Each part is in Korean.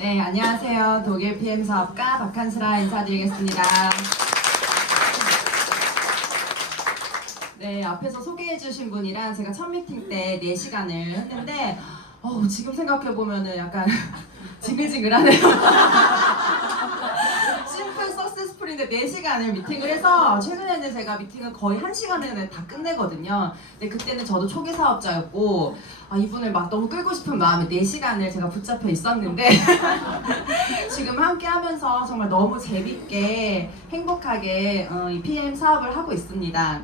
네, 안녕하세요. 독일 PM 사업가 박한슬아 인사드리겠습니다. 네, 앞에서 소개해주신 분이랑 제가 첫 미팅 때 4시간을 했는데 지금 생각해보면은 약간 징글징글하네요. 심플 석세스풀인데 4시간을 미팅을 해서 최근에는 제가 미팅을 거의 1시간에 다 끝내거든요. 근데 그때는 저도 초기 사업자였고 이분을 막 너무 끌고 싶은 마음에 4시간을 제가 붙잡혀 있었는데 지금 함께 하면서 정말 너무 재밌게 행복하게 이 PM 사업을 하고 있습니다.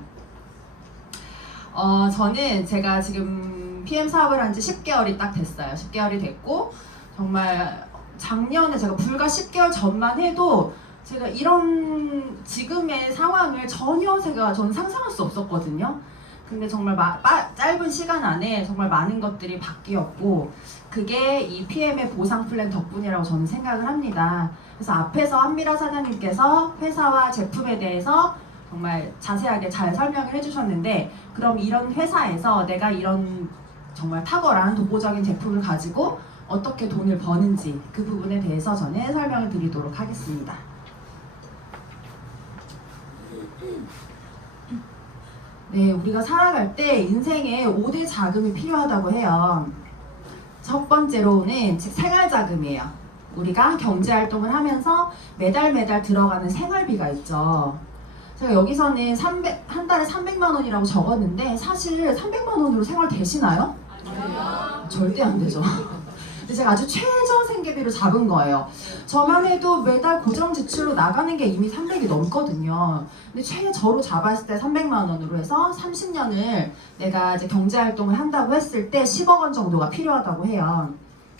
저는 제가 지금 PM 사업을 한 지 10개월이 딱 됐어요. 10개월이 됐고 정말 작년에 제가 불과 10개월 전만 해도 제가 이런 지금의 상황을 전혀 저는 상상할 수 없었거든요. 근데 정말 짧은 시간 안에 정말 많은 것들이 바뀌었고 그게 이 PM의 보상 플랜 덕분이라고 저는 생각을 합니다. 그래서 앞에서 한미라 사장님께서 회사와 제품에 대해서 정말 자세하게 잘 설명을 해주셨는데 그럼 이런 회사에서 내가 이런 정말 탁월한 독보적인 제품을 가지고 어떻게 돈을 버는지 그 부분에 대해서 저는 설명을 드리도록 하겠습니다. 네, 우리가 살아갈 때 인생에 5대 자금이 필요하다고 해요. 첫 번째로는 즉 생활자금이에요. 우리가 경제활동을 하면서 매달 들어가는 생활비가 있죠. 제가 여기서는 한 달에 300만 원이라고 적었는데 사실 300만 원으로 생활 되시나요? 아니요. 절대 안 되죠. 근데 제가 아주 최저 생계비로 잡은 거예요. 저만 해도 매달 고정 지출로 나가는 게 이미 300이 넘거든요. 근데 최저로 잡았을 때 300만 원으로 해서 30년을 내가 이제 경제활동을 한다고 했을 때 10억 원 정도가 필요하다고 해요.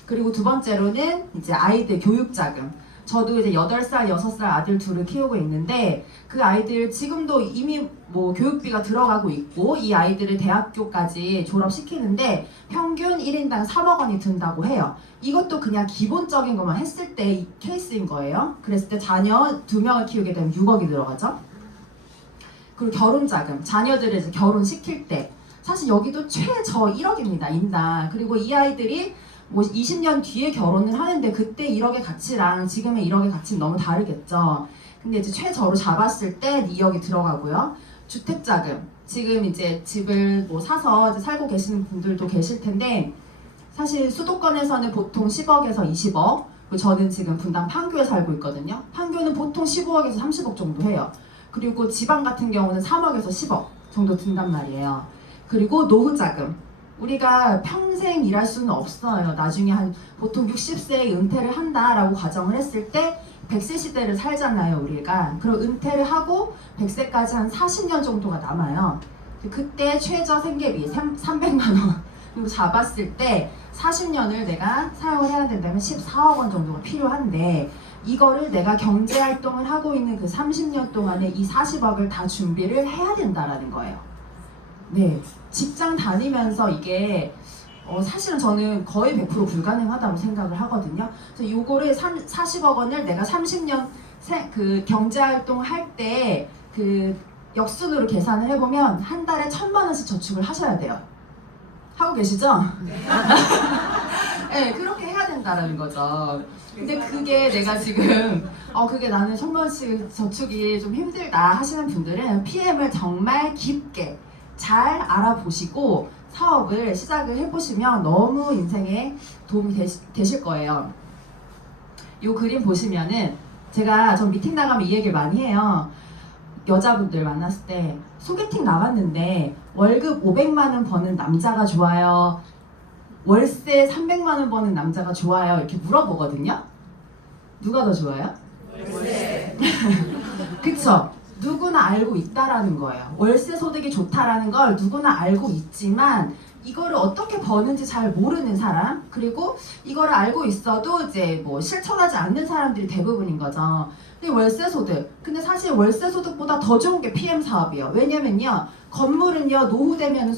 그리고 두 번째로는 이제 아이들 교육자금. 저도 이제 8살, 6살 아들 둘을 키우고 있는데 그 아이들 지금도 이미 뭐 교육비가 들어가고 있고 이 아이들을 대학교까지 졸업시키는데 평균 1인당 3억 원이 든다고 해요. 이것도 그냥 기본적인 것만 했을 때 이 케이스인 거예요. 그랬을 때 자녀 2명을 키우게 되면 6억이 들어가죠. 그리고 결혼자금, 자녀들을 이제 결혼시킬 때 사실 여기도 최저 1억입니다. 인당. 그리고 이 아이들이 뭐 20년 뒤에 결혼을 하는데 그때 1억의 가치랑 지금의 1억의 가치는 너무 다르겠죠. 근데 이제 최저로 잡았을 때 2억이 들어가고요. 주택자금, 지금 이제 집을 뭐 사서 이제 살고 계시는 분들도 계실 텐데 사실 수도권에서는 보통 10억에서 20억, 그리고 저는 지금 분당 판교에 살고 있거든요. 판교는 보통 15억에서 30억 정도 해요. 그리고 지방 같은 경우는 3억에서 10억 정도 든단 말이에요. 그리고 노후자금, 우리가 평생 일할 수는 없어요. 나중에 보통 60세에 은퇴를 한다라고 가정을 했을 때 100세 시대를 살잖아요, 우리가. 그럼 은퇴를 하고 100세까지 한 40년 정도가 남아요. 그때 최저 생계비 300만 원 잡았을 때 40년을 내가 사용을 해야 된다면 14억 원 정도가 필요한데 이거를 내가 경제활동을 하고 있는 그 30년 동안에 이 40억을 다 준비를 해야 된다라는 거예요. 네, 직장 다니면서 이게 사실은 저는 거의 100% 불가능하다고 생각을 하거든요. 그래서 요거를 40억 원을 내가 30년 그 경제활동 할 때 그 역순으로 계산을 해보면 한 달에 1,000만 원씩 저축을 하셔야 돼요. 하고 계시죠? 네, 그렇게 해야 된다라는 거죠. 근데 그게 내가 지금 그게 나는 1,000만 원씩 저축이 좀 힘들다 하시는 분들은 PM을 정말 깊게 잘 알아보시고 사업을 시작을 해보시면 너무 인생에 도움이 되실 거예요. 이 그림 보시면은 전 미팅 나가면 이 얘기를 많이 해요. 여자분들 만났을 때 소개팅 나갔는데 월급 500만 원 버는 남자가 좋아요? 월세 300만 원 버는 남자가 좋아요? 이렇게 물어보거든요. 누가 더 좋아요? 월세. 그쵸? 누구나 알고 있다라는 거예요. 월세 소득이 좋다라는 걸 누구나 알고 있지만 이거를 어떻게 버는지 잘 모르는 사람, 그리고 이거를 알고 있어도 이제 뭐 실천하지 않는 사람들이 대부분인 거죠. 근데 월세 소득, 근데 사실 월세 소득보다 더 좋은 게 PM 사업이에요. 왜냐면요, 건물은요 노후 되면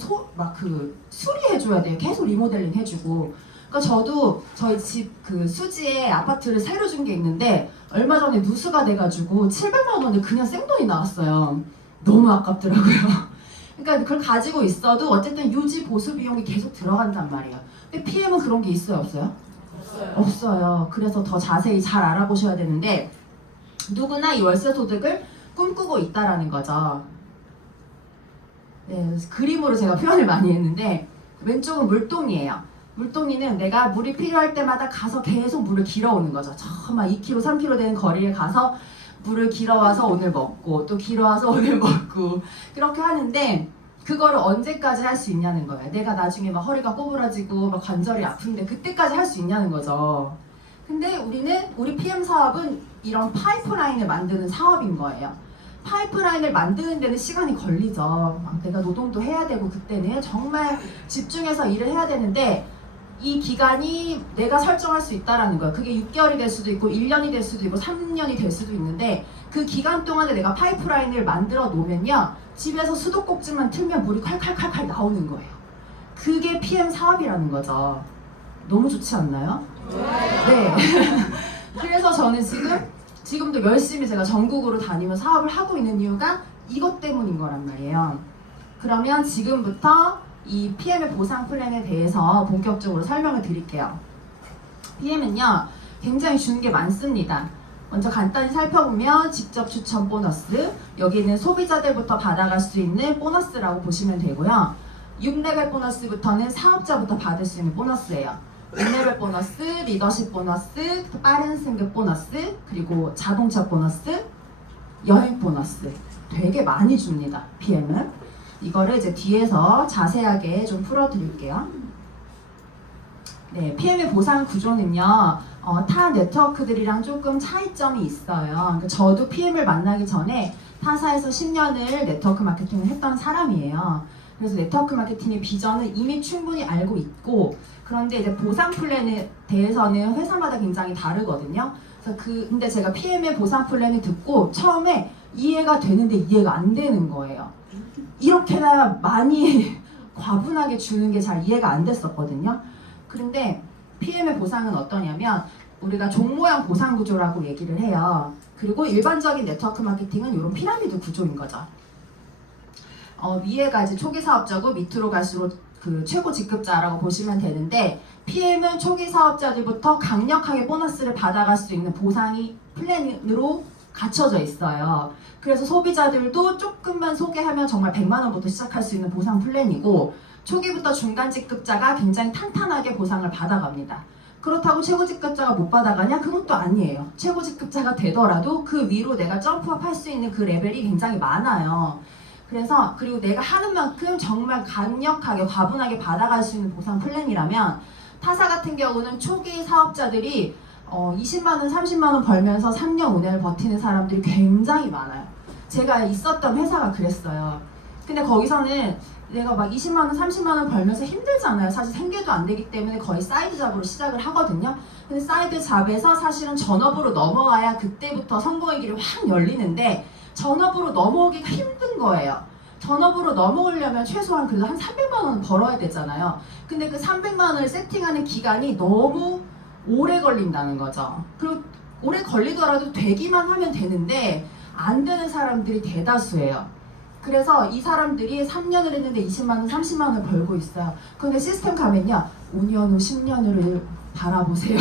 수리해줘야 돼요. 계속 리모델링 해주고. 그러니까 저도 저희 집 그 수지에 아파트를 새로 준 게 있는데 얼마 전에 누수가 돼가지고 700만 원을 그냥 생돈이 나왔어요. 너무 아깝더라고요. 그러니까 그걸 가지고 있어도 어쨌든 유지 보수 비용이 계속 들어간단 말이에요. 근데 PM은 그런 게 있어요, 없어요? 없어요. 그래서 더 자세히 잘 알아보셔야 되는데 누구나 이 월세 소득을 꿈꾸고 있다라는 거죠. 네, 그래서 그림으로 제가 표현을 많이 했는데 왼쪽은 물동이에요. 물동이는 내가 물이 필요할 때마다 가서 계속 물을 길어오는 거죠. 저 막 2km, 3km 되는 거리에 가서 물을 길어와서 오늘 먹고 또 길어와서 오늘 먹고 그렇게 하는데 그거를 언제까지 할 수 있냐는 거예요. 내가 나중에 막 허리가 꼬부라지고 막 관절이 아픈데 그때까지 할 수 있냐는 거죠. 근데 우리 PM 사업은 이런 파이프라인을 만드는 사업인 거예요. 파이프라인을 만드는 데는 시간이 걸리죠. 막 내가 노동도 해야 되고 그때는 정말 집중해서 일을 해야 되는데 이 기간이 내가 설정할 수 있다라는 거예요. 그게 6개월이 될 수도 있고 1년이 될 수도 있고 3년이 될 수도 있는데 그 기간 동안에 내가 파이프라인을 만들어 놓으면요. 집에서 수도꼭지만 틀면 물이 콸콸콸콸 나오는 거예요. 그게 PM 사업이라는 거죠. 너무 좋지 않나요? 네. 그래서 저는 지금도 열심히 제가 전국으로 다니면서 사업을 하고 있는 이유가 이것 때문인 거란 말이에요. 그러면 지금부터 이 PM의 보상 플랜에 대해서 본격적으로 설명을 드릴게요. PM은요, 굉장히 주는 게 많습니다. 먼저 간단히 살펴보면 직접 추천 보너스, 여기는 소비자들부터 받아갈 수 있는 보너스라고 보시면 되고요. 6레벨 보너스부터는 사업자부터 받을 수 있는 보너스예요. 6레벨 보너스, 리더십 보너스, 빠른 승급 보너스, 그리고 자동차 보너스, 여행 보너스 되게 많이 줍니다. PM은. 이거를 이제 뒤에서 자세하게 좀 풀어드릴게요. 네, PM의 보상 구조는요, 타 네트워크들이랑 조금 차이점이 있어요. 그러니까 저도 PM을 만나기 전에 타사에서 10년을 네트워크 마케팅을 했던 사람이에요. 그래서 네트워크 마케팅의 비전을 이미 충분히 알고 있고, 그런데 이제 보상 플랜에 대해서는 회사마다 굉장히 다르거든요. 그래서 근데 제가 PM의 보상 플랜을 듣고 처음에 이해가 되는데 이해가 안 되는 거예요. 이렇게나 많이 과분하게 주는 게 잘 이해가 안 됐었거든요. 그런데 PM의 보상은 어떠냐면 우리가 종 모양 보상 구조라고 얘기를 해요. 그리고 일반적인 네트워크 마케팅은 이런 피라미드 구조인 거죠. 위에가 이제 초기 사업자고 밑으로 갈수록 그 최고 직급자라고 보시면 되는데 PM은 초기 사업자들부터 강력하게 보너스를 받아갈 수 있는 보상이 플랜으로 갖춰져 있어요. 그래서 소비자들도 조금만 소개하면 정말 100만 원부터 시작할 수 있는 보상 플랜이고 초기부터 중간 직급자가 굉장히 탄탄하게 보상을 받아갑니다. 그렇다고 최고 직급자가 못 받아가냐? 그것도 아니에요. 최고 직급자가 되더라도 그 위로 내가 점프업 할 수 있는 그 레벨이 굉장히 많아요. 그래서 그리고 내가 하는 만큼 정말 강력하게 과분하게 받아갈 수 있는 보상 플랜이라면 타사 같은 경우는 초기 사업자들이 20만원, 30만원 벌면서 3년, 5년을 버티는 사람들이 굉장히 많아요. 제가 있었던 회사가 그랬어요. 근데 거기서는 내가 막 20만원, 30만원 벌면서 힘들잖아요. 사실 생계도 안 되기 때문에 거의 사이드 잡으로 시작을 하거든요. 근데 사이드 잡에서 사실은 전업으로 넘어가야 그때부터 성공의 길이 확 열리는데 전업으로 넘어오기가 힘든 거예요. 전업으로 넘어오려면 최소한 그래도 한 300만 원은 벌어야 되잖아요. 근데 그 300만 원을 세팅하는 기간이 너무 오래 걸린다는 거죠. 그리고 오래 걸리더라도 되기만 하면 되는데 안 되는 사람들이 대다수예요. 그래서 이 사람들이 3년을 했는데 20만 원, 30만 원을 벌고 있어요. 근데 시스템 가면요. 5년 후, 10년 후를 바라보세요.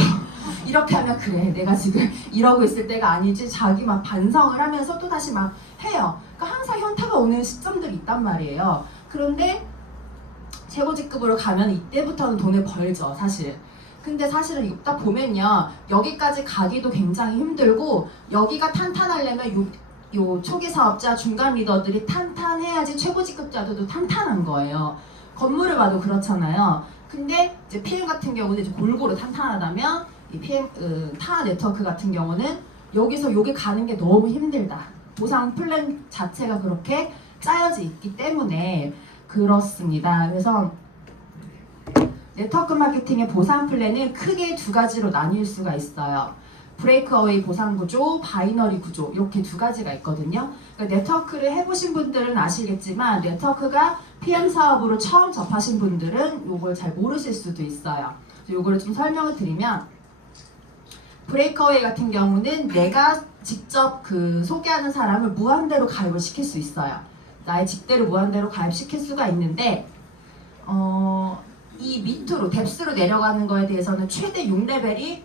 이렇게 하면 그래 내가 지금 이러고 있을 때가 아니지 자기 막 반성을 하면서 또 다시 막 해요. 그러니까 항상 현타가 오는 시점들이 있단 말이에요. 그런데 최고 직급으로 가면 이때부터는 돈을 벌죠 사실. 근데 사실은 읽다 보면요 여기까지 가기도 굉장히 힘들고 여기가 탄탄하려면 요 초기 사업자 중간 리더들이 탄탄해야지 최고 직급자들도 탄탄한 거예요. 건물을 봐도 그렇잖아요. 근데 이제 PM 같은 경우는 이제 골고루 탄탄하다면 이 PM 타 네트워크 같은 경우는 여기서 여기 가는 게 너무 힘들다. 보상 플랜 자체가 그렇게 짜여져 있기 때문에 그렇습니다. 그래서 네트워크 마케팅의 보상 플랜은 크게 두 가지로 나뉠 수가 있어요. 브레이크어웨이 보상 구조, 바이너리 구조 이렇게 두 가지가 있거든요. 그러니까 네트워크를 해보신 분들은 아시겠지만 네트워크가 PM 사업으로 처음 접하신 분들은 이걸 잘 모르실 수도 있어요. 이거를 좀 설명을 드리면 브레이크어웨이 같은 경우는 내가 직접 그 소개하는 사람을 무한대로 가입을 시킬 수 있어요. 나의 직대로 무한대로 가입시킬 수가 있는데 이 밑으로 뎁스로 내려가는 거에 대해서는 최대 6레벨이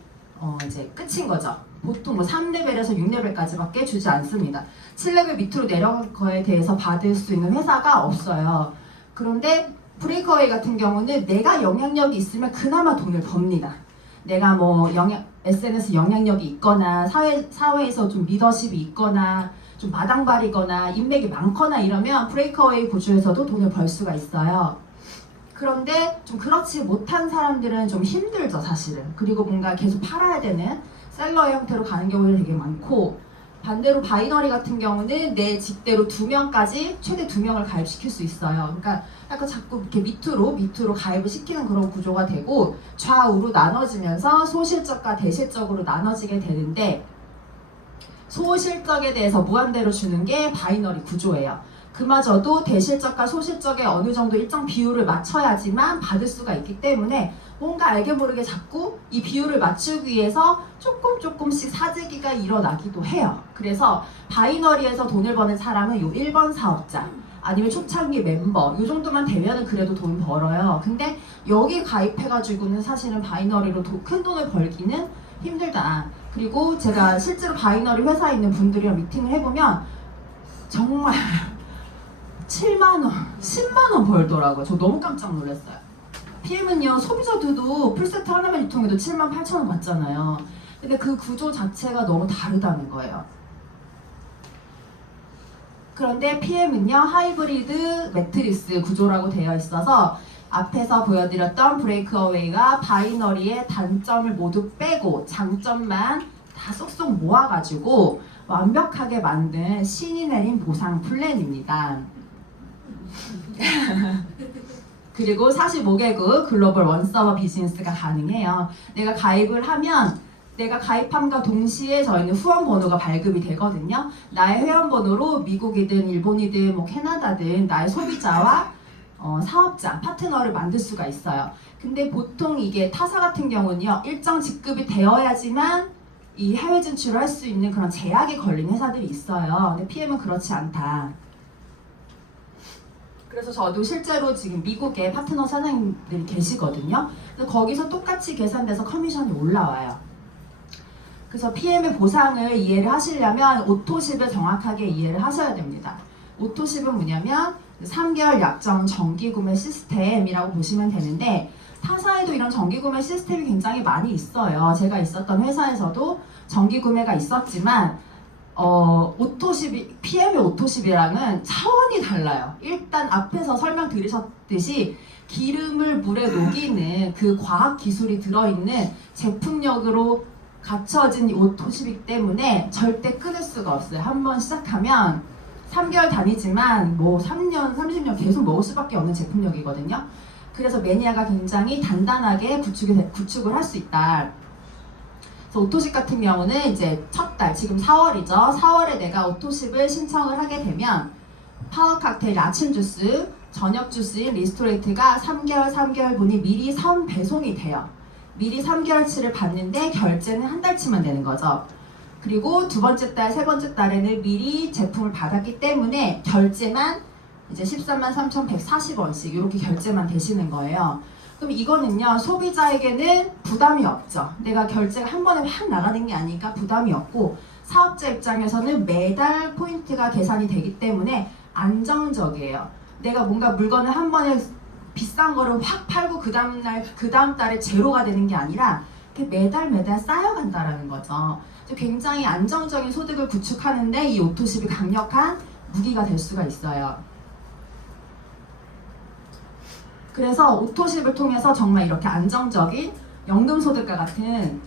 이제 끝인 거죠. 보통 뭐 3레벨에서 6레벨까지밖에 주지 않습니다. 7레벨 밑으로 내려간 거에 대해서 받을 수 있는 회사가 없어요. 그런데 브레이크어웨이 같은 경우는 내가 영향력이 있으면 그나마 돈을 법니다. 내가 뭐 SNS 영향력이 있거나 사회에서 좀 리더십이 있거나 좀 마당발이거나 인맥이 많거나 이러면 브레이크어웨이 구조에서도 돈을 벌 수가 있어요. 그런데 좀 그렇지 못한 사람들은 좀 힘들죠, 사실은. 그리고 뭔가 계속 팔아야 되는 셀러의 형태로 가는 경우도 되게 많고, 반대로 바이너리 같은 경우는 내 직대로 2명까지 최대 2명을 가입시킬 수 있어요. 그러니까 약간 자꾸 이렇게 밑으로 가입을 시키는 그런 구조가 되고, 좌우로 나눠지면서 소실적과 대실적으로 나눠지게 되는데, 소실적에 대해서 무한대로 주는 게 바이너리 구조예요. 그마저도 대실적과 소실적에 어느 정도 일정 비율을 맞춰야지만 받을 수가 있기 때문에 뭔가 알게 모르게 자꾸 이 비율을 맞추기 위해서 조금씩 사재기가 일어나기도 해요. 그래서 바이너리에서 돈을 버는 사람은 요 1번 사업자 아니면 초창기 멤버 요 정도만 되면은 그래도 돈 벌어요. 근데 여기 가입해가지고는 사실은 바이너리로 큰 돈을 벌기는 힘들다. 그리고 제가 실제로 바이너리 회사에 있는 분들이랑 미팅을 해보면 정말 7만원, 10만원 벌더라고요. 저 너무 깜짝 놀랐어요. PM은요, 소비자들도 풀세트 하나만 유통해도 7만 8천원 받잖아요. 근데 그 구조 자체가 너무 다르다는 거예요. 그런데 PM은요, 하이브리드 매트리스 구조라고 되어 있어서 앞에서 보여드렸던 브레이크어웨이가 바이너리의 단점을 모두 빼고 장점만 다 쏙쏙 모아가지고 완벽하게 만든 신이 내린 보상 플랜입니다. 그리고 45개국 글로벌 원서버 비즈니스가 가능해요. 내가 가입을 하면 내가 가입함과 동시에 저희는 후원 번호가 발급이 되거든요. 나의 회원 번호로 미국이든 일본이든 뭐 캐나다든 나의 소비자와 사업자, 파트너를 만들 수가 있어요. 근데 보통 이게 타사 같은 경우는요, 일정 직급이 되어야지만 이 해외 진출을 할 수 있는 그런 제약이 걸린 회사들이 있어요. 근데 PM은 그렇지 않다. 그래서 저도 실제로 지금 미국에 파트너 사장님들이 계시거든요. 그래서 거기서 똑같이 계산돼서 커미션이 올라와요. 그래서 PM의 보상을 이해를 하시려면 오토십을 정확하게 이해를 하셔야 됩니다. 오토십은 뭐냐면 3개월 약정 정기구매 시스템이라고 보시면 되는데, 타사에도 이런 정기구매 시스템이 굉장히 많이 있어요. 제가 있었던 회사에서도 정기구매가 있었지만 PM의 오토십이랑은 차원이 달라요. 일단 앞에서 설명드리셨듯이 기름을 물에 녹이는 그 과학 기술이 들어있는 제품력으로 갖춰진 이 오토십이기 때문에 절대 끊을 수가 없어요. 한번 시작하면 3개월 다니지만 뭐 3년, 30년 계속 먹을 수밖에 없는 제품력이거든요. 그래서 매니아가 굉장히 단단하게 구축을 할 수 있다. 그래서 오토십 같은 경우는 이제 첫 달, 지금 4월이죠. 4월에 내가 오토십을 신청을 하게 되면 파워 칵테일 아침 주스, 저녁 주스인 리스토레이트가 3개월분이 미리 선 배송이 돼요. 미리 3개월치를 받는데 결제는 한 달치만 되는 거죠. 그리고 두 번째 달, 세 번째 달에는 미리 제품을 받았기 때문에 결제만 이제 133,140원씩 이렇게 결제만 되시는 거예요. 그럼 이거는요, 소비자에게는 부담이 없죠. 내가 결제가 한 번에 확 나가는 게 아니니까 부담이 없고, 사업자 입장에서는 매달 포인트가 계산이 되기 때문에 안정적이에요. 내가 뭔가 물건을 한 번에 비싼 거를 확 팔고 그 다음 달에 제로가 되는 게 아니라 이렇게 매달 쌓여간다라는 거죠. 굉장히 안정적인 소득을 구축하는데 이 오토십이 강력한 무기가 될 수가 있어요. 그래서 오토십을 통해서 정말 이렇게 안정적인 연금소득과 같은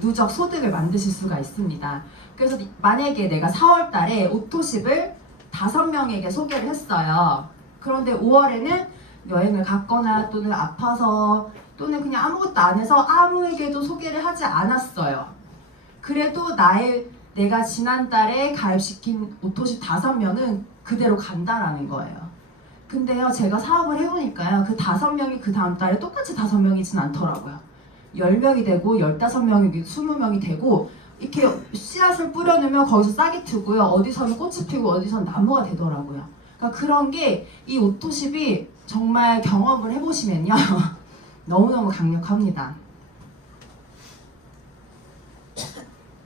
누적 소득을 만드실 수가 있습니다. 그래서 만약에 내가 4월 달에 오토십을 5명에게 소개를 했어요. 그런데 5월에는 여행을 갔거나 또는 아파서 또는 그냥 아무것도 안 해서 아무에게도 소개를 하지 않았어요. 그래도 내가 지난달에 가입시킨 오토십 5명은 그대로 간다라는 거예요. 근데요, 제가 사업을 해보니까요, 그 5명이 그 다음 달에 똑같이 5명이진 않더라고요. 10명이 되고 15명이 20명이 되고 이렇게 씨앗을 뿌려놓으면 거기서 싹이 트고요, 어디서는 꽃이 피고 어디서는 나무가 되더라고요. 그러니까 그런 게 이 오토십이 정말 경험을 해보시면요 너무너무 강력합니다.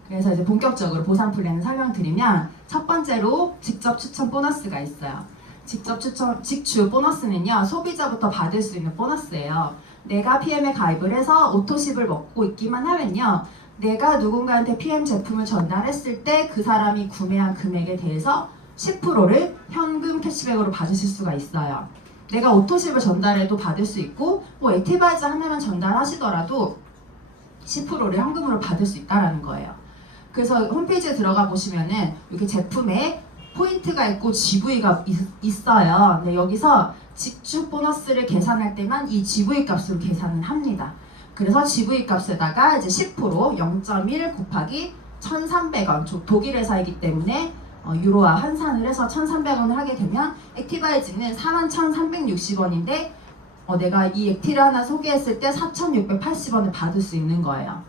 그래서 이제 본격적으로 보상 플랜을 설명드리면 첫 번째로 직접 추천 보너스가 있어요. 직접 추천 직주 보너스는요, 소비자부터 받을 수 있는 보너스예요. 내가 PM에 가입을 해서 오토십을 먹고 있기만 하면요, 내가 누군가한테 PM 제품을 전달했을 때 그 사람이 구매한 금액에 대해서 10%를 현금 캐시백으로 받으실 수가 있어요. 내가 오토십을 전달해도 받을 수 있고, 뭐 액티바이저 하나만 전달하시더라도 10%를 현금으로 받을 수 있다는 거예요. 그래서 홈페이지에 들어가 보시면은 이렇게 제품에 포인트가 있고 GV가 있어요. 근데 여기서 직주 보너스를 계산할 때만 이 GV 값으로 계산을 합니다. 그래서 GV 값에다가 이제 10% 0.1 곱하기 1,300원, 독일 회사이기 때문에 유로와 환산을 해서 1,300원을 하게 되면 액티바이즈는 41,360원인데 내가 이 액티를 하나 소개했을 때 4,680원을 받을 수 있는 거예요.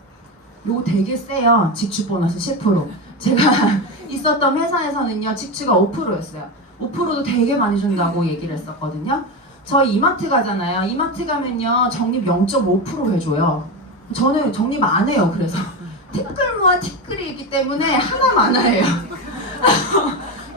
요거 되게 세요. 직주 보너스 10%. 제가 있었던 회사에서는요, 직주가 5%였어요. 5%도 되게 많이 준다고 얘기를 했었거든요. 저희 이마트 가잖아요. 이마트 가면요, 적립 0.5% 해줘요. 저는 적립 안 해요. 그래서 티끌모아 티끌이기 때문에 하나만 해요.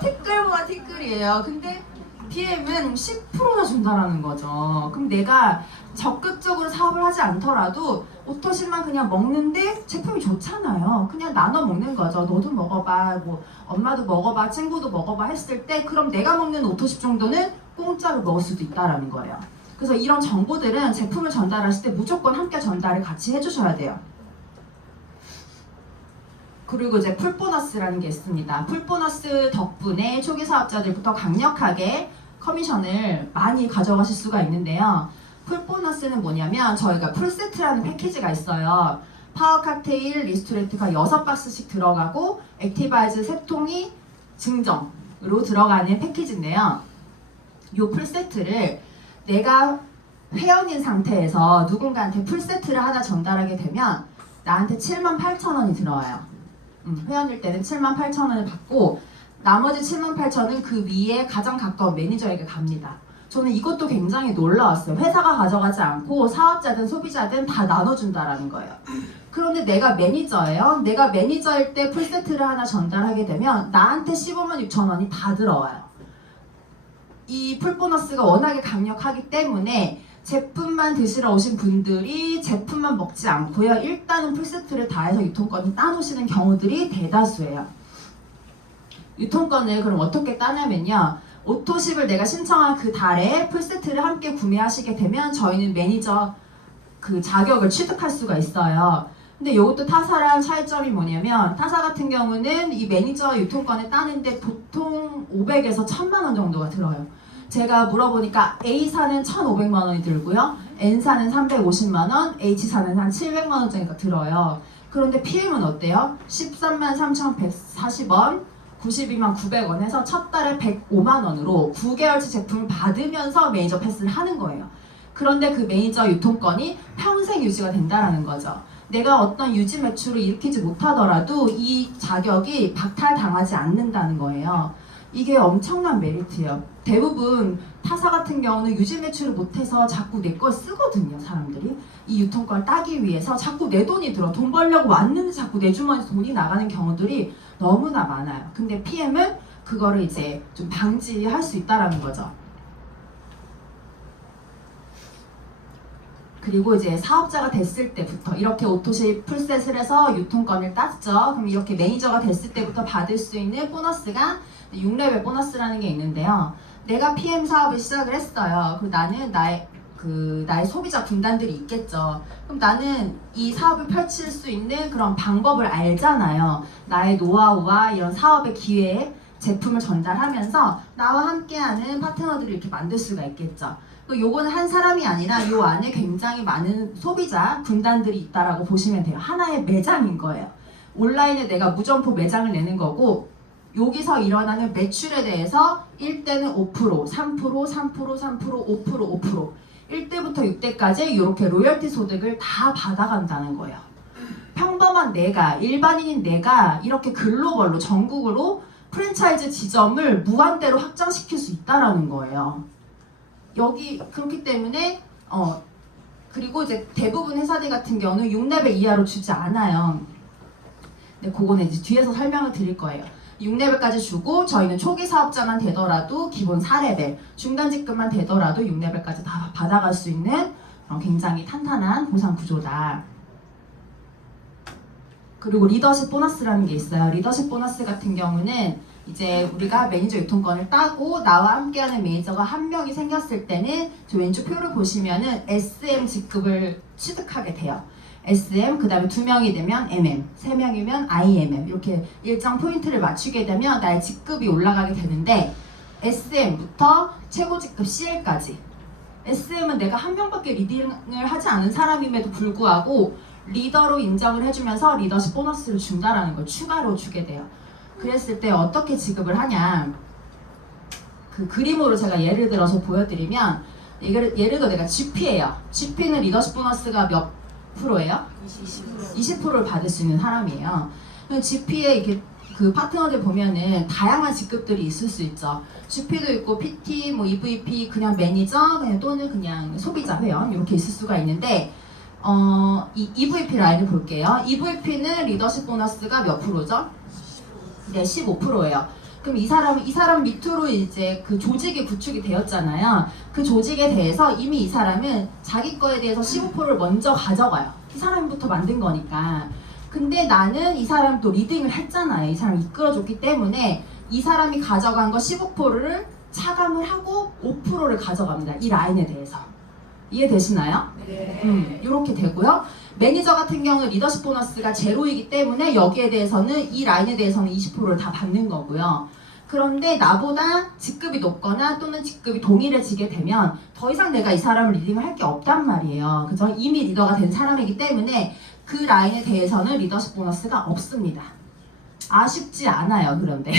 티끌모아 티끌이에요. 근데 PM은 10%나 준다라는 거죠. 그럼 내가 적극적으로 사업을 하지 않더라도 오토십만 그냥 먹는데 제품이 좋잖아요. 그냥 나눠 먹는 거죠. 너도 먹어봐, 뭐 엄마도 먹어봐, 친구도 먹어봐 했을 때 그럼 내가 먹는 오토십 정도는 공짜로 먹을 수도 있다라는 거예요. 그래서 이런 정보들은 제품을 전달하실 때 무조건 함께 전달을 같이 해주셔야 돼요. 그리고 이제 풀보너스라는 게 있습니다. 풀보너스 덕분에 초기 사업자들부터 강력하게 커미션을 많이 가져가실 수가 있는데요. 풀보너스는 뭐냐면 저희가 풀세트라는 패키지가 있어요. 파워 칵테일 리스토레트가 6박스씩 들어가고 액티바이즈 3통이 증정으로 들어가는 패키지인데요. 이 풀세트를 내가 회원인 상태에서 누군가한테 풀세트를 하나 전달하게 되면 나한테 78,000원이 들어와요. 회원일 때는 78,000원을 받고 나머지 78,000원 그 위에 가장 가까운 매니저에게 갑니다. 저는 이것도 굉장히 놀라웠어요. 회사가 가져가지 않고 사업자든 소비자든 다 나눠준다라는 거예요. 그런데 내가 매니저예요. 내가 매니저일 때 풀세트를 하나 전달하게 되면 나한테 156,000원이 다 들어와요. 이 풀보너스가 워낙에 강력하기 때문에 제품만 드시러 오신 분들이 제품만 먹지 않고요. 일단은 풀세트를 다 해서 유통권을 따놓으시는 경우들이 대다수예요. 유통권을 그럼 어떻게 따냐면요. 오토십을 내가 신청한 그 달에 풀세트를 함께 구매하시게 되면 저희는 매니저 그 자격을 취득할 수가 있어요. 근데 이것도 타사랑 차이점이 뭐냐면 타사 같은 경우는 이 매니저 유통권을 따는데 보통 500에서 1,000만 원 정도가 들어요. 제가 물어보니까 A사는 1,500만 원이 들고요. N사는 350만 원, H사는 한 700만 원 정도가 들어요. 그런데 PM은 어때요? 13만 3,140원, 92만 900원 해서 첫 달에 105만 원으로 9개월치 제품을 받으면서 매니저 패스를 하는 거예요. 그런데 그 매니저 유통권이 평생 유지가 된다는 거죠. 내가 어떤 유지 매출을 일으키지 못하더라도 이 자격이 박탈당하지 않는다는 거예요. 이게 엄청난 메리트예요. 대부분 타사 같은 경우는 유지 매출을 못해서 자꾸 내 걸 쓰거든요. 사람들이 이 유통권을 따기 위해서 자꾸 내 돈이 들어. 돈 벌려고 왔는데 자꾸 내 주머니에서 돈이 나가는 경우들이 너무나 많아요. 근데 PM은 그거를 이제 좀 방지할 수 있다라는 거죠. 그리고 이제 사업자가 됐을 때부터 이렇게 오토십 풀셋을 해서 유통권을 땄죠. 그럼 이렇게 매니저가 됐을 때부터 받을 수 있는 보너스가 6레벨 보너스라는 게 있는데요. 내가 PM 사업을 시작을 했어요. 그리고 나는 나의 소비자 군단들이 있겠죠. 그럼 나는 이 사업을 펼칠 수 있는 그런 방법을 알잖아요. 나의 노하우와 이런 사업의 기회에 제품을 전달하면서 나와 함께하는 파트너들을 이렇게 만들 수가 있겠죠. 요거는 한 사람이 아니라 요 안에 굉장히 많은 소비자 군단들이 있다라고 보시면 돼요. 하나의 매장인 거예요. 온라인에 내가 무점포 매장을 내는 거고 여기서 일어나는 매출에 대해서 1대는 5%, 3%, 3%, 3%, 5%, 5%, 1대부터 6대까지 이렇게 로열티 소득을 다 받아간다는 거예요. 평범한 내가, 일반인인 내가 이렇게 글로벌로 전국으로 프랜차이즈 지점을 무한대로 확장시킬 수 있다라는 거예요. 여기 그렇기 때문에 그리고 이제 대부분 회사들 같은 경우는 6레벨 이하로 주지 않아요. 근데 그거는 이제 뒤에서 설명을 드릴 거예요. 6레벨까지 주고 저희는 초기 사업자만 되더라도 기본 4레벨, 중간 직급만 되더라도 6레벨까지 다 받아갈 수 있는 굉장히 탄탄한 보상 구조다. 그리고 리더십 보너스라는 게 있어요. 리더십 보너스 같은 경우는 이제 우리가 매니저 유통권을 따고 나와 함께하는 매니저가 한 명이 생겼을 때는 저 왼쪽 표를 보시면은 SM 직급을 취득하게 돼요. SM, 그 다음에 2명이 되면 MM, 3명이면 IMM 이렇게 일정 포인트를 맞추게 되면 나의 직급이 올라가게 되는데 SM부터 최고 직급 CL까지 SM은 내가 한 명밖에 리딩을 하지 않은 사람임에도 불구하고 리더로 인정을 해주면서 리더십 보너스를 준다라는 걸 추가로 주게 돼요. 그랬을 때 어떻게 지급을 하냐, 그 그림으로 제가 예를 들어서 보여드리면 예를 들어 내가 GP예요. GP는 리더십 보너스가 몇 프로예요? 20%를 받을 수 있는 사람이에요. GP에 이렇게 그 파트너들 보면은 다양한 직급들이 있을 수 있죠. GP도 있고 PT, 뭐 EVP, 그냥 매니저, 그냥 또는 그냥 소비자 회원 이렇게 있을 수가 있는데 이 EVP 라인을 볼게요. EVP는 리더십 보너스가 몇 프로죠? 네, 15%예요. 그럼 이 사람 밑으로 이제 그 조직이 구축이 되었잖아요. 그 조직에 대해서 이미 이 사람은 자기 거에 대해서 15%를 먼저 가져가요. 이 사람부터 만든 거니까. 근데 나는 이 사람 또 리딩을 했잖아요. 이 사람 이끌어줬기 때문에 이 사람이 가져간 거 15%를 차감을 하고 5%를 가져갑니다. 이 라인에 대해서. 이해되시나요? 네. 이렇게 되고요. 매니저 같은 경우는 리더십 보너스가 제로이기 때문에 여기에 대해서는 이 라인에 대해서는 20%를 다 받는 거고요. 그런데 나보다 직급이 높거나 또는 직급이 동일해지게 되면 더 이상 내가 이 사람을 리딩을 할 게 없단 말이에요. 그죠? 이미 리더가 된 사람이기 때문에 그 라인에 대해서는 리더십 보너스가 없습니다. 아쉽지 않아요. 그런데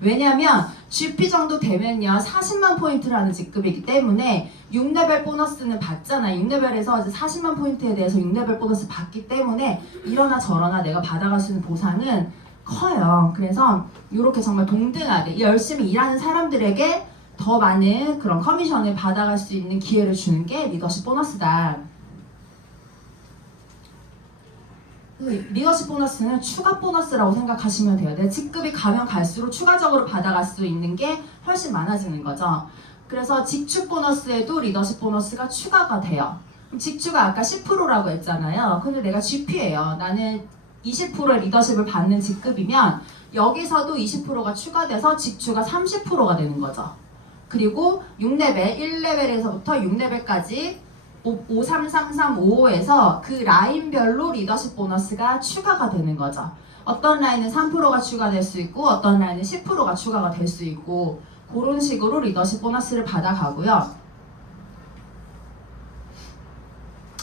왜냐면 GP 정도 되면요 40만 포인트라는 직급이기 때문에 6레벨 보너스는 받잖아요. 6레벨에서 이제 40만 포인트에 대해서 6레벨 보너스 받기 때문에 이러나 저러나 내가 받아갈 수 있는 보상은 커요. 그래서 이렇게 정말 동등하게 열심히 일하는 사람들에게 더 많은 그런 커미션을 받아갈 수 있는 기회를 주는 게 리더십 보너스다. 리더십 보너스는 추가 보너스라고 생각하시면 돼요. 내 직급이 가면 갈수록 추가적으로 받아갈 수 있는 게 훨씬 많아지는 거죠. 그래서 직축 보너스에도 리더십 보너스가 추가가 돼요. 직축가 아까 10%라고 했잖아요. 근데 내가 GP예요. 나는 20%의 리더십을 받는 직급이면 여기서도 20%가 추가돼서 직추가 30%가 되는 거죠. 그리고 6레벨, 1레벨에서부터 6레벨까지 5, 3, 3, 3, 5에서 그 라인별로 리더십 보너스가 추가가 되는 거죠. 어떤 라인은 3%가 추가될 수 있고 어떤 라인은 10%가 추가가 될 수 있고 그런 식으로 리더십 보너스를 받아가고요.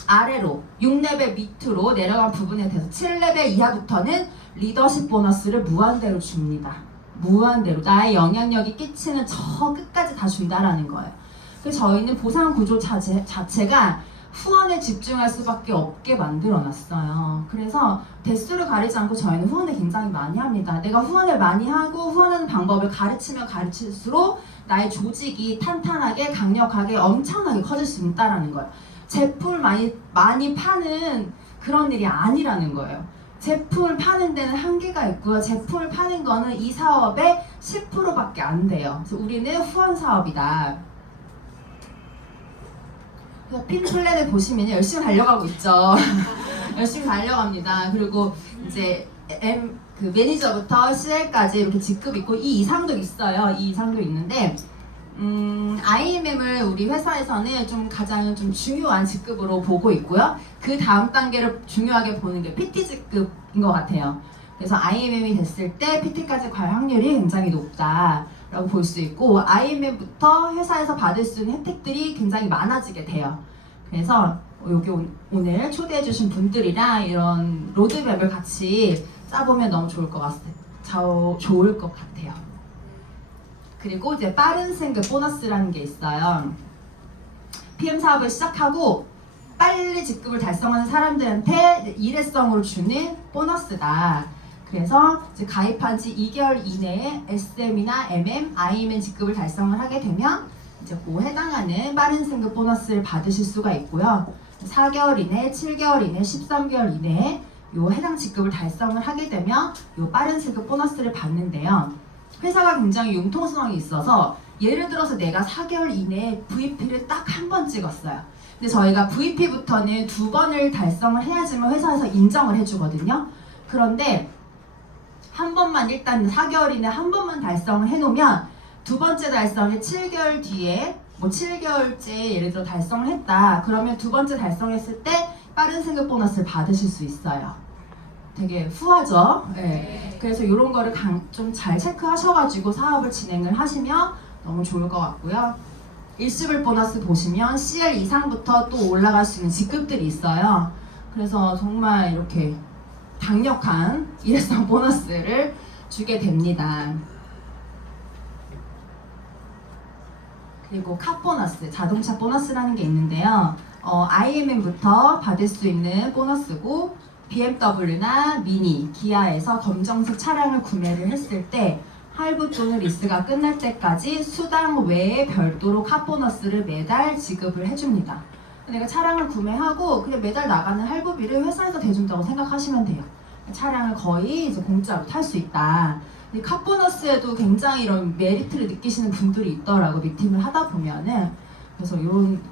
아래로 6레벨 밑으로 내려간 부분에 대해서 7레벨 이하부터는 리더십 보너스를 무한대로 줍니다. 무한대로 나의 영향력이 끼치는 저 끝까지 다 준다라는 거예요. 그래서 저희는 보상 구조 자체가 후원에 집중할 수밖에 없게 만들어놨어요. 그래서 대수를 가리지 않고 저희는 후원을 굉장히 많이 합니다. 내가 후원을 많이 하고 후원하는 방법을 가르치면 가르칠수록 나의 조직이 탄탄하게 강력하게 엄청나게 커질 수 있다는 거예요. 제품을 많이 파는 그런 일이 아니라는 거예요. 제품을 파는 데는 한계가 있고요. 제품을 파는 거는 이 사업의 10%밖에 안 돼요. 그래서 우리는 후원 사업이다. 핀 플랜을 보시면 열심히 달려가고 있죠. 열심히 달려갑니다. 그리고 이제 그 매니저부터 CL까지 이렇게 직급 있고 이 이상도 있어요. 이 이상도 있는데 IMM을 우리 회사에서는 좀 가장 좀 중요한 직급으로 보고 있고요. 그 다음 단계를 중요하게 보는 게 PT 직급인 것 같아요. 그래서 IMM이 됐을 때 PT까지 갈 확률이 굉장히 높다라고 볼 수 있고 IMM부터 회사에서 받을 수 있는 혜택들이 굉장히 많아지게 돼요. 그래서 여기 오늘 초대해주신 분들이랑 이런 로드맵을 같이 짜보면 너무 좋을 것 같아요. 그리고 이제 빠른 승급 보너스라는 게 있어요. PM 사업을 시작하고 빨리 직급을 달성하는 사람들한테 일회성으로 주는 보너스다. 그래서 이제 가입한 지 2개월 이내에 SM이나 MM, IMN 직급을 달성을 하게 되면 이제 그 해당하는 빠른 승급 보너스를 받으실 수가 있고요. 4개월 이내, 7개월 이내, 13개월 이내에 요 해당 직급을 달성을 하게 되면 요 빠른 승급 보너스를 받는데요. 회사가 굉장히 융통성이 있어서 예를 들어서 내가 4개월 이내에 VP를 딱 한 번 찍었어요. 근데 저희가 VP부터는 2번을 달성을 해야지만 회사에서 인정을 해주거든요. 그런데 한 번만 일단 4개월 이내 한 번만 달성을 해놓으면 두 번째 달성이 7개월 뒤에 뭐 7개월째 예를 들어 달성을 했다. 그러면 두 번째 달성했을 때 빠른 승급 보너스를 받으실 수 있어요. 되게 후하죠? 네. 그래서 이런 거를 좀 잘 체크하셔가지고 사업을 진행을 하시면 너무 좋을 것 같고요. 일시불 보너스 보시면 CL 이상부터 또 올라갈 수 있는 직급들이 있어요. 그래서 정말 이렇게 강력한 일회성 보너스를 주게 됩니다. 그리고 카 보너스, 자동차 보너스라는 게 있는데요. IMM부터 받을 수 있는 보너스고 BMW나 미니, 기아에서 검정색 차량을 구매를 했을 때 할부 또는 리스가 끝날 때까지 수당 외에 별도로 카 보너스를 매달 지급을 해줍니다. 내가 차량을 구매하고 그냥 매달 나가는 할부비를 회사에서 대준다고 생각하시면 돼요. 차량을 거의 이제 공짜로 탈 수 있다. 카 보너스에도 굉장히 이런 메리트를 느끼시는 분들이 있더라고, 미팅을 하다 보면은. 그래서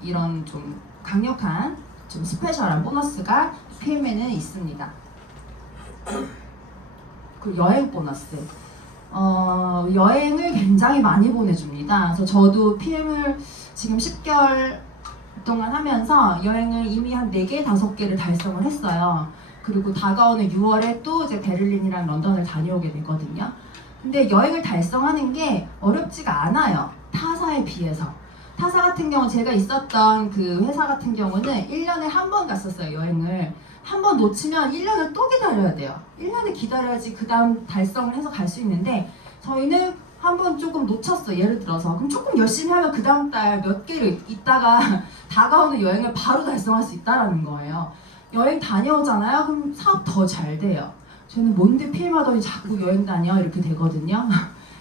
이런 좀 강력한 좀 스페셜한 보너스가 PM에는 있습니다. 그리고 여행 보너스. 여행을 굉장히 많이 보내줍니다. 그래서 저도 PM을 지금 10개월 동안 하면서 여행을 이미 한 4개, 5개를 달성을 했어요. 그리고 다가오는 6월에 또 이제 베를린이랑 런던을 다녀오게 되거든요. 근데 여행을 달성하는 게 어렵지가 않아요. 타사에 비해서. 타사 같은 경우 제가 있었던 그 회사 같은 경우는 1년에 한 번 갔었어요, 여행을. 한 번 놓치면 1년을 또 기다려야 돼요. 1년을 기다려야지 그 다음 달성을 해서 갈 수 있는데 저희는 한 번 조금 놓쳤어, 예를 들어서. 그럼 조금 열심히 하면 그 다음 달 몇 개를 있다가 다가오는 여행을 바로 달성할 수 있다는 거예요. 여행 다녀오잖아요? 그럼 사업 더 잘 돼요. 저는 뭔데 PM 하더니 자꾸 여행 다녀? 이렇게 되거든요.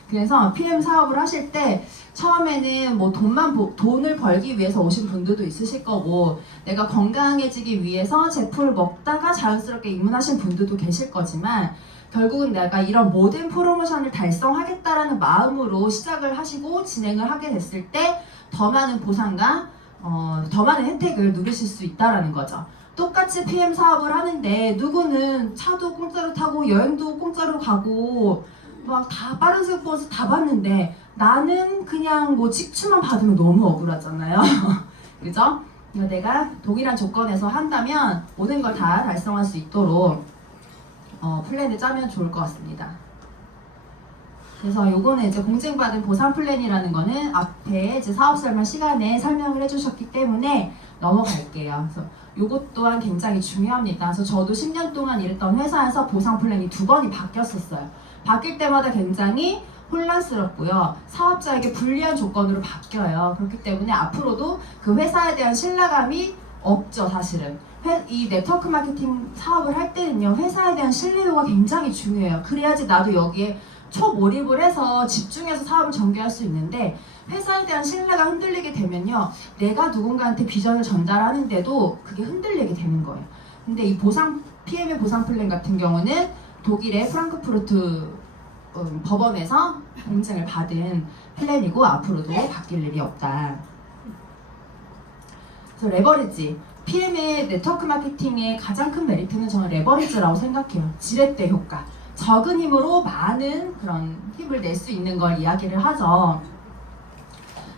그래서 PM 사업을 하실 때 처음에는 뭐 돈을 벌기 위해서 오신 분들도 있으실 거고 내가 건강해지기 위해서 제품을 먹다가 자연스럽게 입문하신 분들도 계실 거지만 결국은 내가 이런 모든 프로모션을 달성하겠다라는 마음으로 시작을 하시고 진행을 하게 됐을 때 더 많은 보상과 더 많은 혜택을 누리실 수 있다는 거죠. 똑같이 PM 사업을 하는데 누구는 차도 공짜로 타고 여행도 공짜로 가고 막 다 빠른 승급 보너스 다 받는데 나는 그냥 뭐 직추만 받으면 너무 억울하잖아요. 그죠? 내가 동일한 조건에서 한다면 모든 걸 다 달성할 수 있도록 플랜을 짜면 좋을 것 같습니다. 그래서 요거는 이제 공증받은 보상 플랜이라는 거는 앞에 이제 사업 설명 시간에 설명을 해주셨기 때문에 넘어갈게요. 그래서 요것 또한 굉장히 중요합니다. 그래서 저도 10년 동안 일했던 회사에서 보상 플랜이 2번이 바뀌었었어요. 바뀔 때마다 굉장히 혼란스럽고요. 사업자에게 불리한 조건으로 바뀌어요. 그렇기 때문에 앞으로도 그 회사에 대한 신뢰감이 없죠, 사실은. 이 네트워크 마케팅 사업을 할 때는요, 회사에 대한 신뢰도가 굉장히 중요해요. 그래야지 나도 여기에 초몰입을 해서 집중해서 사업을 전개할 수 있는데 회사에 대한 신뢰가 흔들리게 되면요, 내가 누군가한테 비전을 전달하는데도 그게 흔들리게 되는 거예요. 근데 이 PM의 보상 플랜 같은 경우는 독일의 프랑크푸르트 법원에서 공증을 받은 플랜이고 앞으로도 바뀔 일이 없다. 그래서 레버리지, PM의 네트워크 마케팅의 가장 큰 메리트는 저는 레버리지라고 생각해요. 지렛대 효과. 적은 힘으로 많은 그런 힘을 낼 수 있는 걸 이야기를 하죠.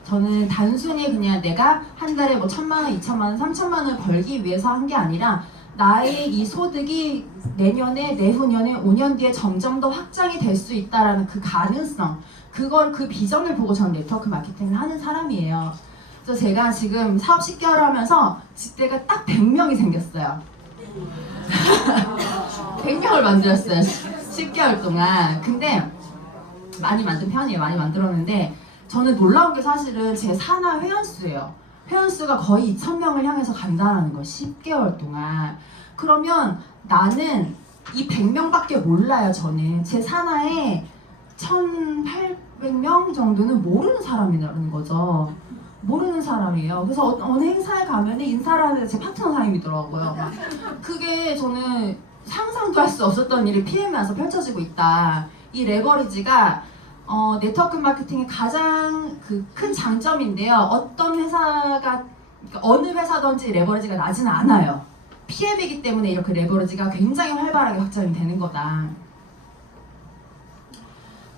저는 단순히 그냥 내가 한 달에 뭐 1,000만 원, 2,000만 원, 3,000만 원을 벌기 위해서 한 게 아니라 나의 이 소득이 내년에, 내후년에, 5년 뒤에 점점 더 확장이 될 수 있다라는 그 가능성, 그 비전을 보고 저는 네트워크 마케팅을 하는 사람이에요. 그래서 제가 지금 사업 10개월 하면서 직대가 딱 100명이 생겼어요. 100명을 만들었어요. 10개월 동안. 근데 많이 만든 편이에요. 많이 만들었는데 저는 놀라운 게 사실은 제 산하 회원수예요. 회원수가 거의 2,000명을 향해서 간다는 거, 10개월 동안. 그러면 나는 이 100명밖에 몰라요. 저는 제 산하에 1,800명 정도는 모르는 사람이라는 거죠. 모르는 사람이에요. 그래서 어느 행사에 가면 인사를 하는데 제 파트너 사장님이더라고요. 그게 저는 상상도 할 수 없었던 일이 PM에 와서 펼쳐지고 있다. 이 레버리지가 네트워크 마케팅의 가장 큰 장점인데요. 어떤 회사가, 그러니까 어느 회사든지 레버리지가 나지는 않아요. PM이기 때문에 이렇게 레버리지가 굉장히 활발하게 확장이 되는 거다.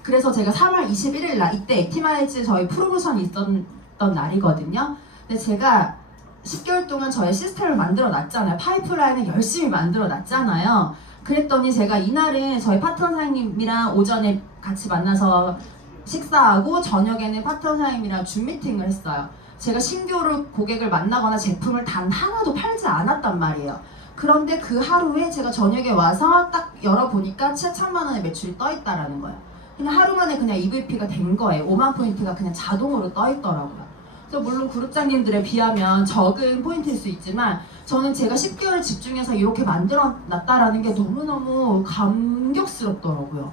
그래서 제가 3월 21일 날 이때 액티마이즈 저희 프로모션이 있었던 날이거든요. 근데 제가 10개월 동안 저의 시스템을 만들어 놨잖아요. 파이프라인을 열심히 만들어 놨잖아요. 그랬더니 제가 이날은 저희 파트너 사장님이랑 오전에 같이 만나서 식사하고 저녁에는 파트너 사장님이랑 줌 미팅을 했어요. 제가 신규로 고객을 만나거나 제품을 단 하나도 팔지 않았단 말이에요. 그런데 그 하루에 제가 저녁에 와서 딱 열어보니까 7천만 원의 매출이 떠 있다라는 거예요. 그냥 하루 만에 그냥 EVP가 된 거예요. 5만 포인트가 그냥 자동으로 떠 있더라고요. 그래서 물론 그룹장님들에 비하면 적은 포인트일 수 있지만 저는 제가 10개월 집중해서 이렇게 만들어 놨다라는 게 너무너무 감격스럽더라고요.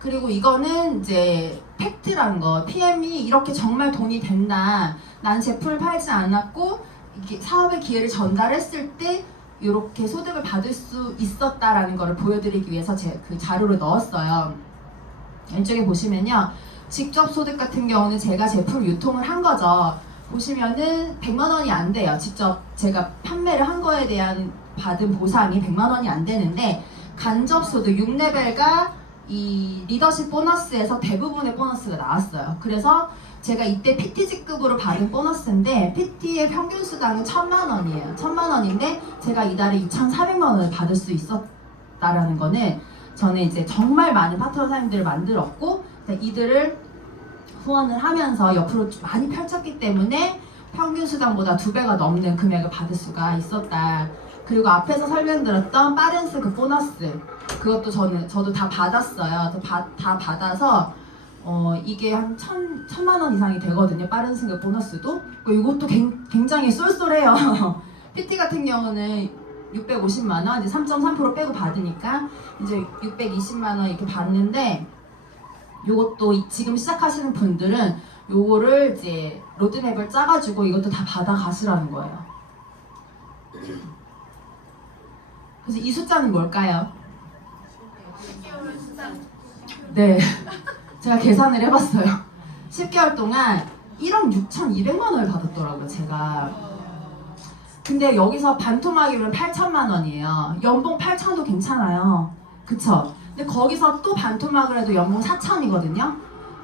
그리고 이거는 이제 팩트란 거, PM이 이렇게 정말 돈이 된다. 난 제품을 팔지 않았고 이게 사업의 기회를 전달했을 때 이렇게 소득을 받을 수 있었다라는 거를 보여드리기 위해서 제 그 자료를 넣었어요. 이쪽에 보시면요. 직접 소득 같은 경우는 제가 제품 유통을 한 거죠. 보시면은 100만 원이 안 돼요. 직접 제가 판매를 한 거에 대한 받은 보상이 100만 원이 안 되는데 간접 소득 6레벨과 이 리더십 보너스에서 대부분의 보너스가 나왔어요. 그래서 제가 이때 PTG급으로 받은 보너스인데 PT의 평균 수당은 1,000만 원이에요. 1,000만 원인데 제가 이달에 2,400만 원을 받을 수 있었다라는 거는 저는 이제 정말 많은 파트너 사장님들을 만들었고 이들을 후원을 하면서 옆으로 많이 펼쳤기 때문에 평균 수당보다 2배가 넘는 금액을 받을 수가 있었다. 그리고 앞에서 설명드렸던 빠른스 그 보너스 그것도 저도 다 받았어요. 다 받아서 이게 한 1,000만 원 이상이 되거든요. 빠른 승급 보너스도. 이것도 굉장히 쏠쏠해요. PT 같은 경우는 650만 원, 이제 3.3% 빼고 받으니까 이제 620만 원 이렇게 받는데 요것도 지금 시작하시는 분들은 요거를 이제 로드맵을 짜가지고 이것도 다 받아 가시라는 거예요. 그래서 이 숫자는 뭘까요? 네. 제가 계산을 해봤어요. 10개월 동안 1억 6,200만 원을 받았더라고요, 제가. 근데 여기서 반토막이면 8천만 원이에요. 연봉 8천도 괜찮아요. 그쵸? 근데 거기서 또 반토막을 해도 연봉 4천이거든요.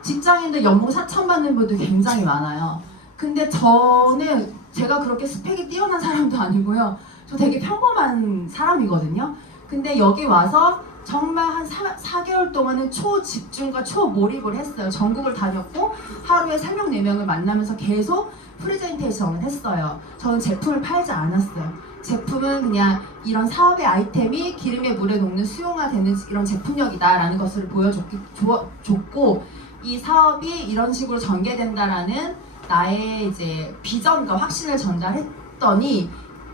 직장인들 연봉 4천 받는 분들 굉장히 많아요. 근데 저는 제가 그렇게 스펙이 뛰어난 사람도 아니고요. 저 되게 평범한 사람이거든요. 근데 여기 와서 정말 한 4개월 동안은 초집중과 초몰입을 했어요. 전국을 다녔고 하루에 3명, 4명을 만나면서 계속 프레젠테이션을 했어요. 저는 제품을 팔지 않았어요. 제품은 그냥 이런 사업의 아이템이 기름에 물에 녹는 수용화되는 이런 제품력이다라는 것을 보여줬고 이 사업이 이런 식으로 전개된다라는 나의 이제 비전과 확신을 전달했더니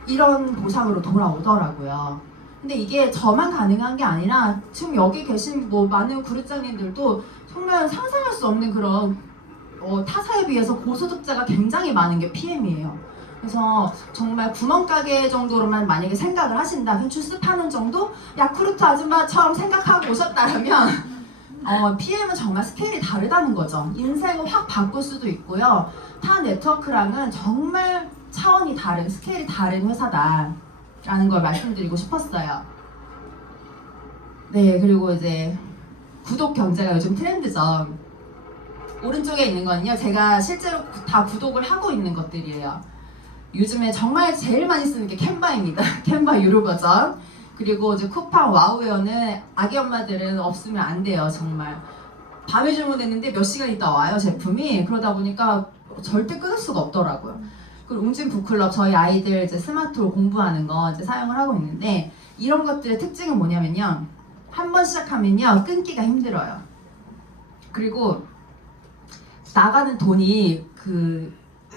이런 보상으로 돌아오더라고요. 근데 이게 저만 가능한 게 아니라 지금 여기 계신 많은 그룹장님들도 정말 상상할 수 없는 그런 타사에 비해서 고소득자가 굉장히 많은 게 PM이에요. 그래서 정말 구멍가게 정도로만 만약에 생각을 하신다, 그냥 주스 파는 정도? 야쿠르트 아줌마처럼 생각하고 오셨다면 PM은 정말 스케일이 다르다는 거죠. 인생을 확 바꿀 수도 있고요. 타 네트워크랑은 정말 차원이 다른, 스케일이 다른 회사다라는 걸 말씀드리고 싶었어요. 네, 그리고 이제 구독 경제가 요즘 트렌드죠. 오른쪽에 있는 건요, 제가 실제로 다 구독을 하고 있는 것들이에요. 요즘에 정말 제일 많이 쓰는 게 캔바입니다. 캔바 유료 버전. 그리고 이제 쿠팡 와우웨어는 아기 엄마들은 없으면 안 돼요, 정말. 밤에 주문했는데 몇 시간 있다 와요, 제품이. 그러다 보니까 절대 끊을 수가 없더라고요. 그리고 웅진 북클럽 저희 아이들 이제 스마트로 공부하는 거 이제 사용을 하고 있는데 이런 것들의 특징은 뭐냐면요. 한 번 시작하면요, 끊기가 힘들어요. 그리고 나가는 돈이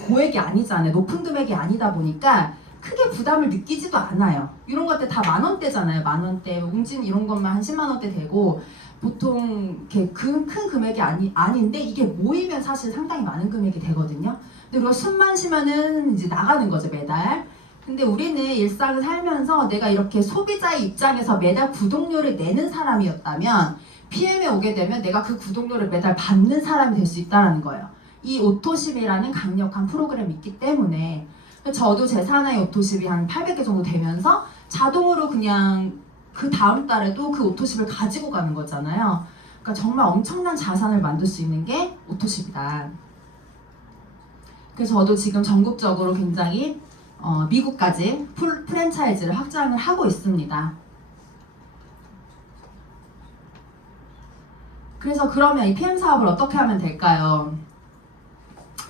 고액이 아니잖아요. 높은 금액이 아니다 보니까 크게 부담을 느끼지도 않아요. 이런 것들 다 10,000원대잖아요. 10,000원대, 웅진 이런 것만 한 10만 원대 되고 보통 이렇게 큰 금액이 아닌데 이게 모이면 사실 상당히 많은 금액이 되거든요. 근데 우리가 숨만 쉬면은 이제 나가는 거죠, 매달. 근데 우리는 일상을 살면서 내가 이렇게 소비자의 입장에서 매달 구독료를 내는 사람이었다면 PM에 오게 되면 내가 그 구독료를 매달 받는 사람이 될 수 있다는 거예요. 이 오토십이라는 강력한 프로그램이 있기 때문에 저도 제 사나이 오토십이 한 800개 정도 되면서 자동으로 그냥 그 다음 달에도 그 오토십을 가지고 가는 거잖아요. 그러니까 정말 엄청난 자산을 만들 수 있는 게 오토십이다. 그래서 저도 지금 전국적으로 굉장히 미국까지 프랜차이즈를 확장을 하고 있습니다. 그래서 그러면 이 PM 사업을 어떻게 하면 될까요?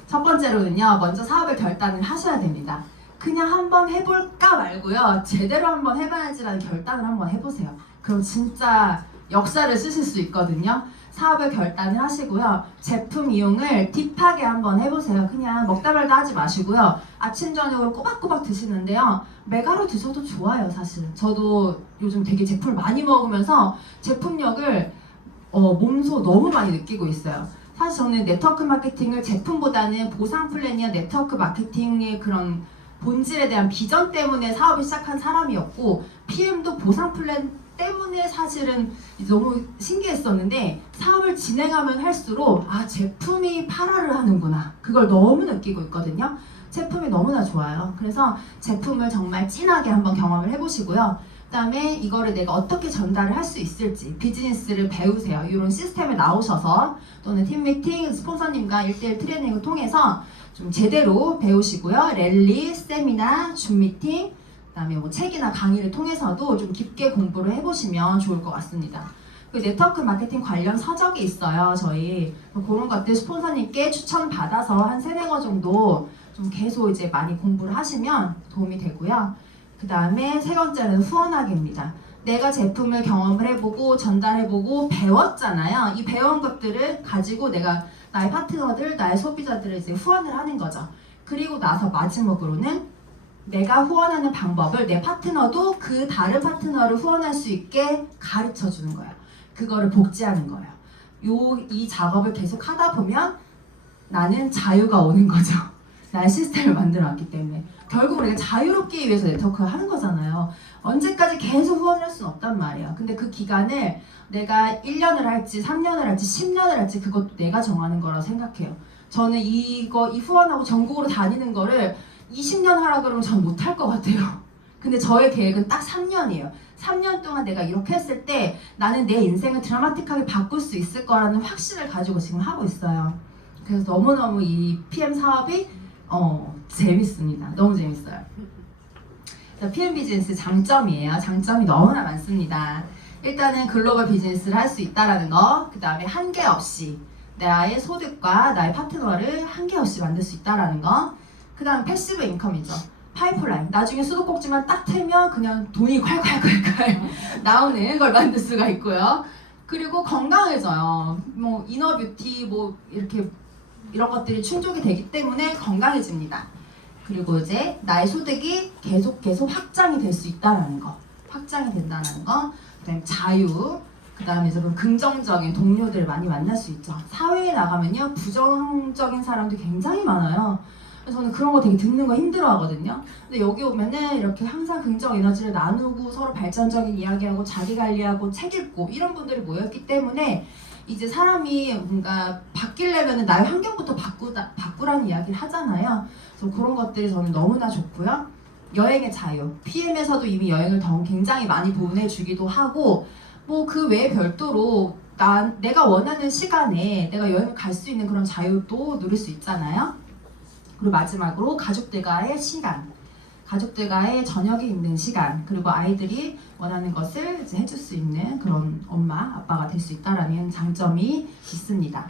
첫 번째로는요, 먼저 사업을 결단을 하셔야 됩니다. 그냥 한번 해볼까 말고요, 제대로 한번 해봐야지라는 결단을 한번 해보세요. 그럼 진짜 역사를 쓰실 수 있거든요. 사업을 결단을 하시고요, 제품 이용을 딥하게 한번 해보세요. 그냥 먹다 말다 하지 마시고요, 아침 저녁으로 꼬박꼬박 드시는데요, 메가로 드셔도 좋아요. 사실 저도 요즘 되게 제품을 많이 먹으면서 제품력을 몸소 너무 많이 느끼고 있어요. 사실 저는 네트워크 마케팅을 제품보다는 보상 플랜이나 네트워크 마케팅의 그런 본질에 대한 비전 때문에 사업을 시작한 사람이었고, PM도 보상 플랜 때문에 사실은 너무 신기했었는데, 사업을 진행하면 할수록 제품이 팔아를 하는구나, 그걸 너무 느끼고 있거든요. 제품이 너무나 좋아요. 그래서 제품을 정말 진하게 한번 경험을 해보시고요, 그 다음에 이거를 내가 어떻게 전달을 할 수 있을지 비즈니스를 배우세요. 이런 시스템에 나오셔서 또는 팀 미팅, 스폰서님과 1대1 트레이닝을 통해서 좀 제대로 배우시고요. 랠리, 세미나, 줌 미팅, 그 다음에 뭐 책이나 강의를 통해서도 좀 깊게 공부를 해보시면 좋을 것 같습니다. 그 네트워크 마케팅 관련 서적이 있어요. 저희 그런 것들 스폰서님께 추천받아서 한 3-4권 정도 좀 계속 이제 많이 공부를 하시면 도움이 되고요. 그 다음에 세 번째는 후원하기입니다. 내가 제품을 경험을 해보고 전달해보고 배웠잖아요. 이 배운 것들을 가지고 내가 나의 파트너들, 나의 소비자들을 이제 후원을 하는 거죠. 그리고 나서 마지막으로는 내가 후원하는 방법을 내 파트너도 그 다른 파트너를 후원할 수 있게 가르쳐 주는 거예요. 그거를 복제하는 거예요. 이 작업을 계속 하다 보면 나는 자유가 오는 거죠. 나의 시스템을 만들어 왔기 때문에. 결국 우리가 자유롭기 위해서 네트워크를 하는 거잖아요. 언제까지 계속 후원을 할 수는 없단 말이에요. 근데 그 기간을 내가 1년을 할지 3년을 할지 10년을 할지 그것도 내가 정하는 거라고 생각해요. 저는 이 후원하고 전국으로 다니는 거를 20년 하라 그러면 전 못할 것 같아요. 근데 저의 계획은 딱 3년이에요. 3년 동안 내가 이렇게 했을 때 나는 내 인생을 드라마틱하게 바꿀 수 있을 거라는 확신을 가지고 지금 하고 있어요. 그래서 너무너무 이 PM 사업이 재밌습니다. 너무 재밌어요. PM 비즈니스 장점이에요. 장점이 너무나 많습니다. 일단은 글로벌 비즈니스를 할 수 있다는 거, 그 다음에 한계 없이 나의 소득과 나의 파트너를 한계 없이 만들 수 있다는 거, 그 다음 패시브 인컴이죠. 파이프라인, 나중에 수도꼭지만 딱 틀면 그냥 돈이 콸콸콸콸 나오는 걸 만들 수가 있고요. 그리고 건강해져요. 뭐 이너 뷰티 뭐 이렇게 이런 것들이 충족이 되기 때문에 건강해집니다. 그리고 이제 나의 소득이 계속 확장이 될 수 있다는 거, 확장이 된다는 거, 그다음에 자유, 그다음에 좀 긍정적인 동료들을 많이 만날 수 있죠. 사회에 나가면요, 부정적인 사람도 굉장히 많아요. 그래서 저는 그런 거 되게 듣는 거 힘들어하거든요. 근데 여기 오면은 이렇게 항상 긍정 에너지를 나누고 서로 발전적인 이야기하고 자기 관리하고 책 읽고 이런 분들이 모였기 때문에 이제 사람이 뭔가 바뀌려면 나의 환경부터 바꾸라는 이야기를 하잖아요. 그래서 그런 것들이 저는 너무나 좋고요. 여행의 자유, PM에서도 이미 여행을 굉장히 많이 보내주기도 하고, 뭐 그 외에 별도로 내가 원하는 시간에 내가 여행을 갈 수 있는 그런 자유도 누릴 수 있잖아요. 그리고 마지막으로 가족들과의 시간, 가족들과의 저녁에 있는 시간, 그리고 아이들이 원하는 것을 이제 해줄 수 있는 그런 엄마, 아빠가 될 수 있다라는 장점이 있습니다.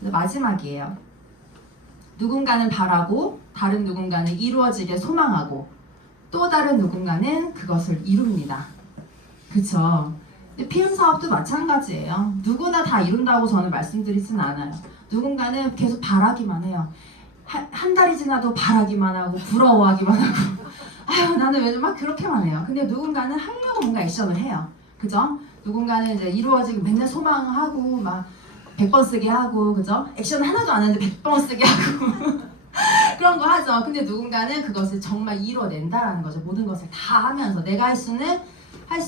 마지막이에요. 누군가는 바라고, 다른 누군가는 이루어지길 소망하고, 또 다른 누군가는 그것을 이룹니다. 그쵸? 근데 PM 사업도 마찬가지예요. 누구나 다 이룬다고 저는 말씀드리진 않아요. 누군가는 계속 바라기만 해요. 한 달이 지나도 바라기만 하고 부러워하기만 하고 아유 나는 왜 막 그렇게만 해요. 근데 누군가는 하려고 뭔가 액션을 해요. 그죠? 누군가는 이제 이루어지기 맨날 소망하고 막 100번 쓰게 하고 그죠? 액션 하나도 안 하는데 100번 쓰게 하고 그런 거 하죠. 근데 누군가는 그것을 정말 이뤄낸다라는 거죠. 모든 것을 다 하면서 내가 할 수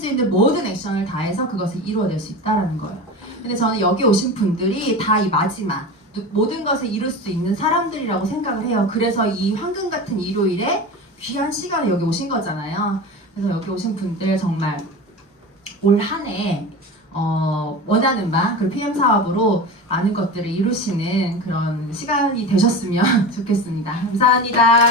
있는 모든 액션을 다해서 그것을 이루어낼 수 있다라는 거예요. 근데 저는 여기 오신 분들이 다 이 마지막 모든 것을 이룰 수 있는 사람들이라고 생각을 해요. 그래서 이 황금 같은 일요일에 귀한 시간에 여기 오신 거잖아요. 그래서 여기 오신 분들 정말 올 한 해 원하는 바 그리고 PM 사업으로 많은 것들을 이루시는 그런 시간이 되셨으면 좋겠습니다. 감사합니다.